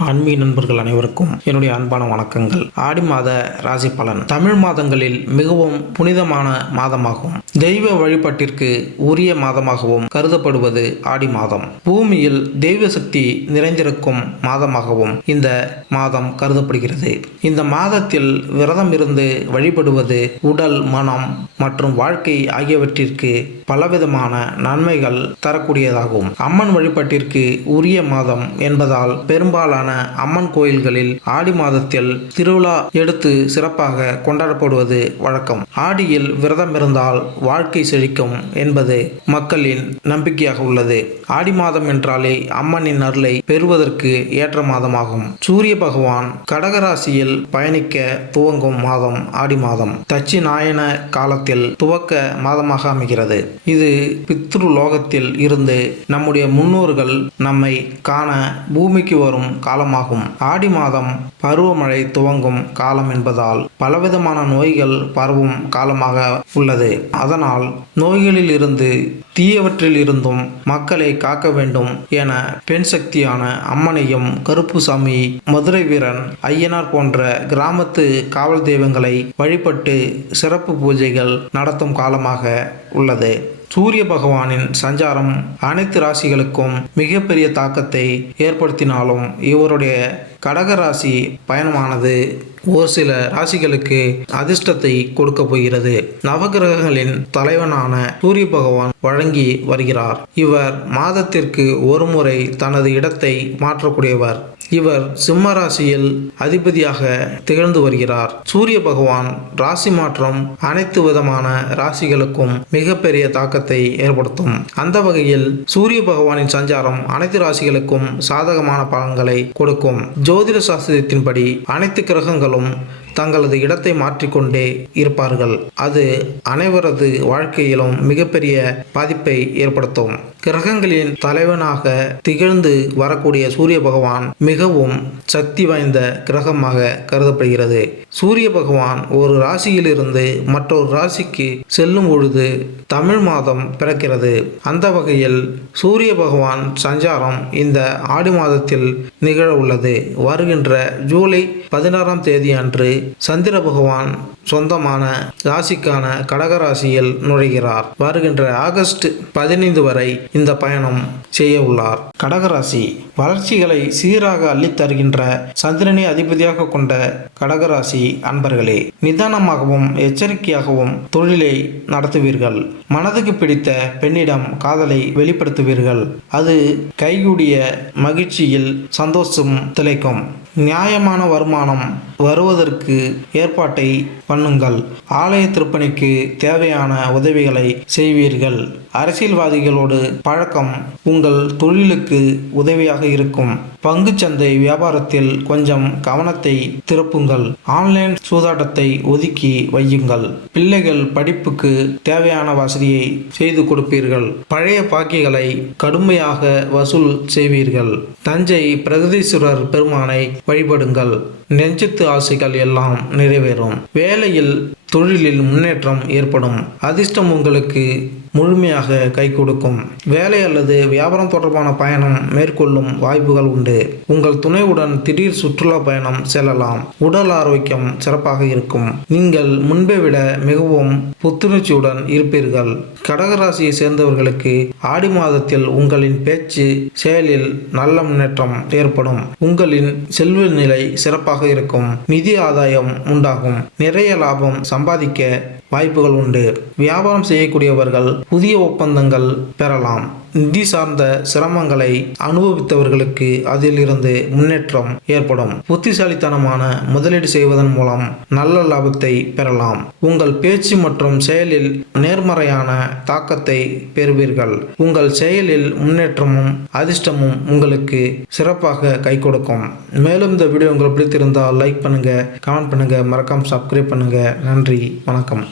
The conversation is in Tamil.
ஆன்மீக நண்பர்கள் அனைவருக்கும் என்னுடைய அன்பான வணக்கங்கள். ஆடி மாத ராசி பலன் தமிழ் மாதங்களில் மிகவும் புனிதமான மாதமாகும். தெய்வ வழிபாட்டிற்கு உரிய மாதமாகவும் கருதப்படுவது ஆடி மாதம். பூமியில் தெய்வ சக்தி நிறைந்திருக்கும் மாதமாகவும் இந்த மாதம் கருதப்படுகிறது. இந்த மாதத்தில் விரதம் இருந்து வழிபடுவது உடல், மனம் மற்றும் வாழ்க்கை ஆகியவற்றிற்கு பலவிதமான நன்மைகள் தரக்கூடியதாகும். அம்மன் வழிபாட்டிற்கு உரிய மாதம் என்பதால் பெரும்பாலான அம்மன் கோயில்களில் ஆடி மாதத்தில் திருவிழா எடுத்து சிறப்பாக கொண்டாடப்படுவது வழக்கம். ஆடியில் விரதம் இருந்தால் வாழ்க்கை செழிக்கும் என்பது மக்களின் நம்பிக்கையாக உள்ளது. ஆடி மாதம் என்றாலே அம்மனின் அருளை பெறுவதற்கு ஏற்ற மாதமாகும். சூரிய பகவான் கடகராசியில் பயணிக்க துவங்கும் மாதம் ஆடி மாதம். தட்சிணாயன காலத்தில் துவக்க மாதமாக அமைகிறது. இது பித்ரு லோகத்தில் இருந்து நம்முடைய முன்னோர்கள் நம்மை காண பூமிக்கு வரும் காலமாகும். ஆடி மாதம் பருவமழை துவங்கும் காலம் என்பதால் பலவிதமான நோய்கள் பரவும் காலமாக உள்ளது. அதனால் நோய்களில் இருந்து தீயவற்றில் இருந்தும் மக்களை காக்க வேண்டும் என பெண் சக்தியான அம்மனையும், கருப்புசாமி, மதுரை வீரன், ஐயனார் போன்ற கிராமத்து காவல் தெய்வங்களை வழிபட்டு சிறப்பு பூஜைகள் நடத்தும் காலமாக உள்ளது. சூரிய பகவானின் சஞ்சாரம் அனைத்து ராசிகளுக்கும் மிகப்பெரிய தாக்கத்தை ஏற்படுத்தினாலும் இவருடைய கடகராசி பயணமானது ஒரு சில ராசிகளுக்கு அதிர்ஷ்டத்தை கொடுக்க போகிறது. நவகிரகங்களின் தலைவனான சூரிய பகவான் வழங்கி வருகிறார். இவர் மாதத்திற்கு ஒரு முறை தனது இடத்தை மாற்றக்கூடியவர். இவர் சிம்ம ராசியில் அதிபதியாக திகழ்ந்து வருகிறார். சூரிய பகவான் ராசி மாற்றம் அனைத்து விதமான ராசிகளுக்கும் மிகப்பெரிய தாக்கத்தை ஏற்படுத்தும். அந்த வகையில் சூரிய பகவானின் சஞ்சாரம் அனைத்து ராசிகளுக்கும் சாதகமான பலன்களை கொடுக்கும். ஜோதிட சாஸ்திரத்தின்படி அனைத்து கிரகங்களும் தங்களது இடத்தை மாற்றிக்கொண்டே இருப்பார்கள். அது அனைவரது வாழ்க்கையிலும் மிகப்பெரிய பாதிப்பை ஏற்படுத்தும். கிரகங்களின் தலைவனாக திகழ்ந்து வரக்கூடிய சூரிய பகவான் மிகவும் சக்தி வாய்ந்த கிரகமாக கருதப்படுகிறது. சூரிய பகவான் ஒரு ராசியிலிருந்து மற்றொரு ராசிக்கு செல்லும் பொழுது தமிழ் மாதம் பிறக்கிறது. அந்த வகையில் சூரிய பகவான் சஞ்சாரம் இந்த ஆடி மாதத்தில் நிகழ உள்ளது. வருகின்ற ஜூலை 16ஆம் தேதி அன்று சந்திர பகவான் சொந்தமான ராசிக்கான கடகராசியில் நுழைகிறார். வருகின்ற ஆகஸ்ட் 15 வரை இந்த பயணம் செய்ய உள்ளார். கடகராசி வளர்ச்சிகளை சீராக அள்ளித்தருகின்ற சந்திரனை அதிபதியாக கொண்ட கடகராசி அன்பர்களே, நிதானமாகவும் எச்சரிக்கையாகவும் தொழிலை நடத்துவீர்கள். மனதுக்கு பிடித்த பெண்ணிடம் காதலை வெளிப்படுத்துவீர்கள். அது கைகூடிய மகிழ்ச்சியில் சந்தோஷம் திளைக்கும். நியாயமான வருமானம் வருவதற்கு ஏற்பாட்டை பண்ணுங்கள். ஆலய திருப்பணிக்கு தேவையான உதவிகளை செய்வீர்கள். அரசியல்வாதிகளோடு பழக்கம் உங்கள் தொழிலுக்கு உதவியாக இருக்கும். பங்குச்சந்தை வியாபாரத்தில் கொஞ்சம் கவனத்தை திருப்புங்கள். ஆன்லைன் சூதாட்டத்தை ஒதுக்கி வையுங்கள். பிள்ளைகள் படிப்புக்கு தேவையான வசதியை செய்து கொடுப்பீர்கள். பழைய பாக்கிகளை கடுமையாக வசூல் செய்வீர்கள். தஞ்சை பிரகதீஸ்வரர் பெருமானை வழிபடுங்கள். நெஞ்சத்து ஆசைகள் எல்லாம் நிறைவேறும். வேலையில் தொழிலில் முன்னேற்றம் ஏற்படும். அதிர்ஷ்டம் உங்களுக்கு முழுமையாக கை கொடுக்கும். வேலை அல்லது வியாபாரம் தொடர்பான பயணம் மேற்கொள்ளும் வாய்ப்புகள் உண்டு. உங்கள் துணையுடன் திடீர் சுற்றுலா பயணம் செல்லலாம். உடல் ஆரோக்கியம் சிறப்பாக இருக்கும். நீங்கள் முன்பை விட மிகவும் புத்துணர்ச்சியுடன் இருப்பீர்கள். கடகராசியை சேர்ந்தவர்களுக்கு ஆடி மாதத்தில் உங்களின் பேச்சு செயலில் நல்ல முன்னேற்றம் ஏற்படும். உங்களின் செல்வ நிலை சிறப்பாக இருக்கும். நிதி ஆதாயம் உண்டாகும். நிறைய லாபம் சம்பாதிக்க வாய்ப்புகள் உண்டு. வியாபாரம் செய்யக்கூடியவர்கள் புதிய ஒப்பந்தங்கள் பெறலாம். நிதி சார்ந்த சிரமங்களை அனுபவித்தவர்களுக்கு அதிலிருந்து முன்னேற்றம் ஏற்படும். புத்திசாலித்தனமான முதலீடு செய்வதன் மூலம் நல்ல லாபத்தை பெறலாம். உங்கள் பேச்சு மற்றும் செயலில் நேர்மறையான தாக்கத்தை பெறுவீர்கள். உங்கள் செயலில் முன்னேற்றமும் அதிர்ஷ்டமும் உங்களுக்கு சிறப்பாக கை கொடுக்கும். மேலும் இந்த வீடியோ உங்களுக்கு பிடித்திருந்தால் லைக் பண்ணுங்க, கமெண்ட் பண்ணுங்க, மறக்காம சப்ஸ்கிரைப் பண்ணுங்க. நன்றி, வணக்கம்.